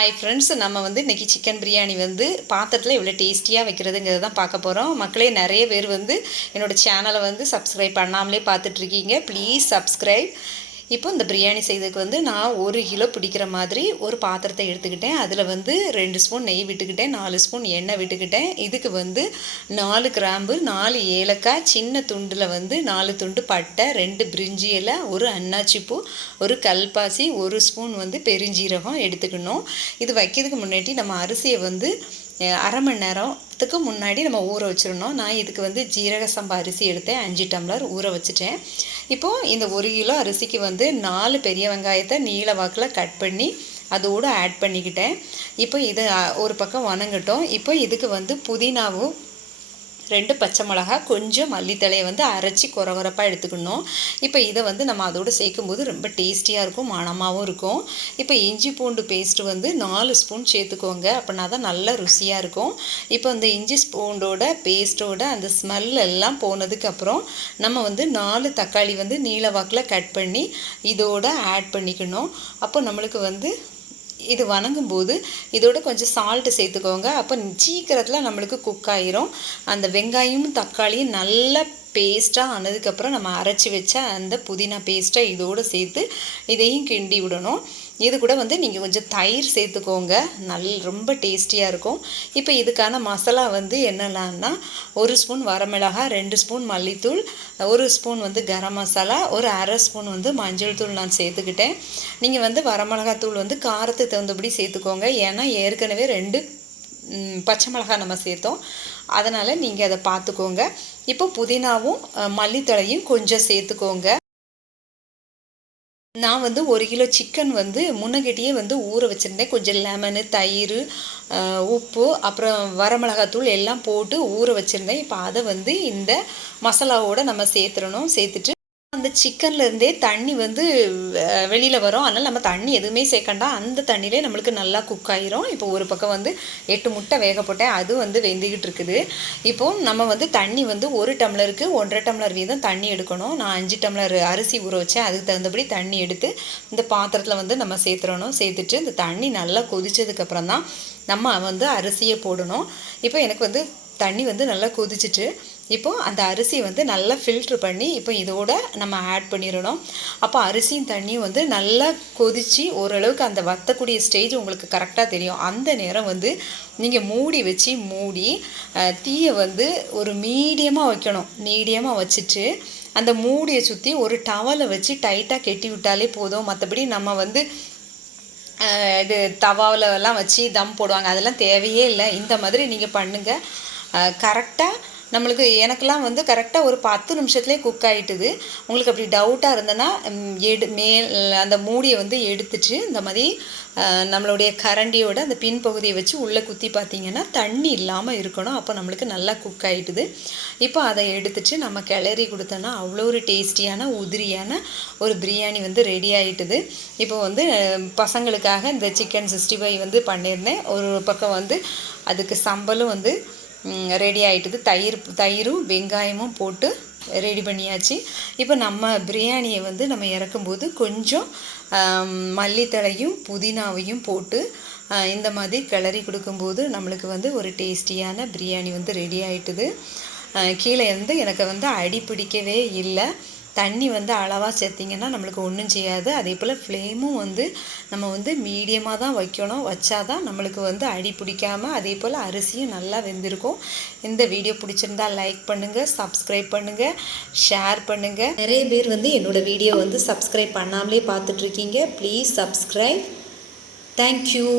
Hi friends, நம்ம இன்றைக்கி chicken biryani பாத்திரத்தில் இவ்வளோ டேஸ்டியாக வைக்கிறதுங்கிறது தான் பார்க்க போகிறோம். மக்களே, நிறைய பேர் என்னோடய சேனலை சப்ஸ்கிரைப் பண்ணாமலே பார்த்துட்ருக்கீங்க. Please subscribe. இப்போ இந்த பிரியாணி செய்ததுக்கு நான் 1 கிலோ பிடிக்கிற மாதிரி ஒரு பாத்திரத்தை எடுத்துக்கிட்டேன். அதில் 2 ஸ்பூன் நெய் விட்டுக்கிட்டேன், 4 ஸ்பூன் எண்ணெய் விட்டுக்கிட்டேன். இதுக்கு 4 கிராம்பு, 4 ஏலக்காய், சின்ன துண்டில் 4 துண்டு பட்டை, 2 பிரிஞ்சி இலை, ஒரு அன்னாச்சி பூ, ஒரு கல்பாசி, 1 ஸ்பூன் பெருஞ்சீரகம் எடுத்துக்கணும். இது வைக்கிறதுக்கு முன்னாடி நம்ம அரிசியை அரை மணி நேரத்துக்கு முன்னாடி நம்ம ஊற வச்சிடணும். நான் இதுக்கு ஜீரக சம்பா அரிசி எடுத்தேன், 5 டம்ளர் ஊற வச்சுட்டேன். இப்போது இந்த 1 கிலோ அரிசிக்கு 4 பெரிய வெங்காயத்தை நீல வாக்கில் கட் பண்ணி அதோடு ஆட் பண்ணிக்கிட்டேன். இப்போ இது ஒரு பக்கம் வணங்கட்டும். இப்போ இதுக்கு புதினாவும் 2 பச்சை மிளகா, கொஞ்சம் மல்லித்தலையை அரைச்சி குறகுறப்பாக எடுத்துக்கணும். இப்போ இதை நம்ம அதோடு சேர்க்கும்போது ரொம்ப டேஸ்டியாக இருக்கும், மணமாகவும் இருக்கும். இப்போ இஞ்சி பூண்டு பேஸ்ட்டு 4 ஸ்பூன் சேர்த்துக்கோங்க, அப்படின்னா தான் நல்லா ருசியாக இருக்கும். இப்போ இந்த இஞ்சி பூண்டோட பேஸ்ட்டோட அந்த ஸ்மெல் எல்லாம் போனதுக்கப்புறம் நம்ம 4 தக்காளி நீல வாக்கில் கட் பண்ணி இதோட ஆட் பண்ணிக்கணும். அப்போ நம்மளுக்கு இது வணங்கும்போது இதோட கொஞ்சம் சால்ட்டு சேர்த்துக்கோங்க. அப்போ சீக்கிரத்தில் நம்மளுக்கு குக் ஆயிரும். அந்த வெங்காயமும் தக்காளியும் நல்லா பேஸ்ட்டாக ஆனதுக்கப்புறம் நம்ம அரைச்சி வச்ச அந்த புதினா பேஸ்ட்டை இதோடு சேர்த்து இதையும் கிண்டி விடணும். இது கூட நீங்கள் கொஞ்சம் தயிர் சேர்த்துக்கோங்க, ரொம்ப டேஸ்டியாக இருக்கும். இப்போ இதுக்கான மசாலா என்னெல்லாம்னா 1 ஸ்பூன் வரமிளகாய், 2 ஸ்பூன் மல்லித்தூள், 1 ஸ்பூன் கரம் மசாலா, ஒரு அரை ஸ்பூன் மஞ்சள் தூள் நான் சேர்த்துக்கிட்டேன். நீங்கள் வரமிளகாத்தூள் காரத்துக்கு தகுந்தபடி சேர்த்துக்கோங்க. ஏன்னா ஏற்கனவே 2 பச்சை மிளகாய் நம்ம சேர்த்தோம், அதனால் நீங்கள் அதை பார்த்துக்கோங்க. இப்போ புதினாவும் மல்லித்தழையும் கொஞ்சம் சேர்த்துக்கோங்க. நான் 1 கிலோ சிக்கன் முன்னகட்டியே ஊற வச்சுருந்தேன். கொஞ்சம் லெமனு, தயிர், உப்பு, அப்புறம் வரமிளகாத்தூள் எல்லாம் போட்டு ஊற வச்சுருந்தேன். இப்போ அதை இந்த மசாலாவோடு நம்ம சேர்த்துடணும். சேர்த்துட்டு அந்த சிக்கன்லேருந்தே தண்ணி வெளியில் வரும், அதனால் நம்ம தண்ணி எதுவுமே சேர்க்கண்டா, அந்த தண்ணியிலே நம்மளுக்கு நல்லா குக் ஆகிரும். இப்போ ஒரு பக்கம் 8 முட்டை வேக போட்டேன், அது வெந்துக்கிட்டு இருக்குது. இப்போது நம்ம தண்ணி 1 டம்ளருக்கு 1.5 டம்ளர் வீதம் தண்ணி எடுக்கணும். நான் 5 டம்ளர் அரிசி ஊற வச்சேன், அதுக்கு தகுந்தபடி தண்ணி எடுத்து இந்த பாத்திரத்தில் நம்ம சேர்த்துடணும். சேர்த்துட்டு இந்த தண்ணி நல்லா கொதித்ததுக்கப்புறம் தான் நம்ம அரிசியை போடணும். இப்போ எனக்கு தண்ணி நல்லா கொதிச்சிட்டு இப்போது அந்த அரிசி நல்லா ஃபில்ட்ரு பண்ணி இப்போ இதோட நம்ம ஆட் பண்ணிடணும். அப்போ அரிசியும் தண்ணியும் நல்லா கொதித்து ஓரளவுக்கு அந்த வற்றக்கூடிய ஸ்டேஜ் உங்களுக்கு கரெக்டாக தெரியும். அந்த நேரம் நீங்கள் மூடி வச்சு தீயை ஒரு மீடியமாக வைக்கணும். மீடியமாக வச்சுட்டு அந்த மூடியை சுற்றி ஒரு டவலை வச்சு டைட்டாக கெட்டி விட்டாலே போதும். மற்றபடி நம்ம இது தவாவிலலாம் வச்சு தம் போடுவாங்க, அதெல்லாம் தேவையே இல்லை. இந்த மாதிரி நீங்கள் பண்ணுங்கள். கரெக்டாக நம்மளுக்கு எனக்கெல்லாம் கரெக்டாக ஒரு 10 நிமிஷத்துலேயே குக் ஆகிட்டுது. உங்களுக்கு அப்படி டவுட்டாக இருந்ததுன்னா மேல் அந்த மூடியை எடுத்துட்டு இந்த மாதிரி நம்மளுடைய கரண்டியோட அந்த பின்பகுதியை வச்சு உள்ளே குத்தி பார்த்தீங்கன்னா தண்ணி இல்லாமல் இருக்கணும். அப்போ நம்மளுக்கு நல்லா குக் ஆகிட்டுது. இப்போ அதை எடுத்துட்டு நம்ம கிளறி கொடுத்தோன்னா அவ்வளோ ஒரு டேஸ்டியான உதிரியான ஒரு பிரியாணி ரெடி ஆகிட்டுது. இப்போ பசங்களுக்காக இந்த சிக்கன் 65 பண்ணியிருந்தேன். ஒரு பக்கம் அதுக்கு சம்பலும் ரெடி ஆகிட்டுது. தயிரும் வெங்காயமும் போட்டு ரெடி பண்ணியாச்சு. இப்போ நம்ம பிரியாணியை நம்ம இறக்கும்போது கொஞ்சம் மல்லித்தழையும் புதினாவையும் போட்டு இந்த மாதிரி கிளறி கொடுக்கும்போது நம்மளுக்கு ஒரு டேஸ்டியான பிரியாணி ரெடி ஆகிட்டுது. கீழே எனக்கு அடி பிடிக்கவே இல்லை. தண்ணி அளவாக சேர்த்திங்கன்னா நம்மளுக்கு ஒன்றும் செய்யாது. அதே போல் ஃப்ளேமும் நம்ம மீடியமாக தான் வைக்கணும். வச்சாதான் நம்மளுக்கு அடி பிடிக்காமல், அதே போல் அரிசியும் நல்லா வெந்திருக்கும். இந்த வீடியோ பிடிச்சிருந்தால் லைக் பண்ணுங்கள், சப்ஸ்கிரைப் பண்ணுங்கள், ஷேர் பண்ணுங்கள். நிறைய பேர் என்னோடய வீடியோ சப்ஸ்கிரைப் பண்ணாமலே பார்த்துட்ருக்கீங்க. Please subscribe. தேங்க்யூ.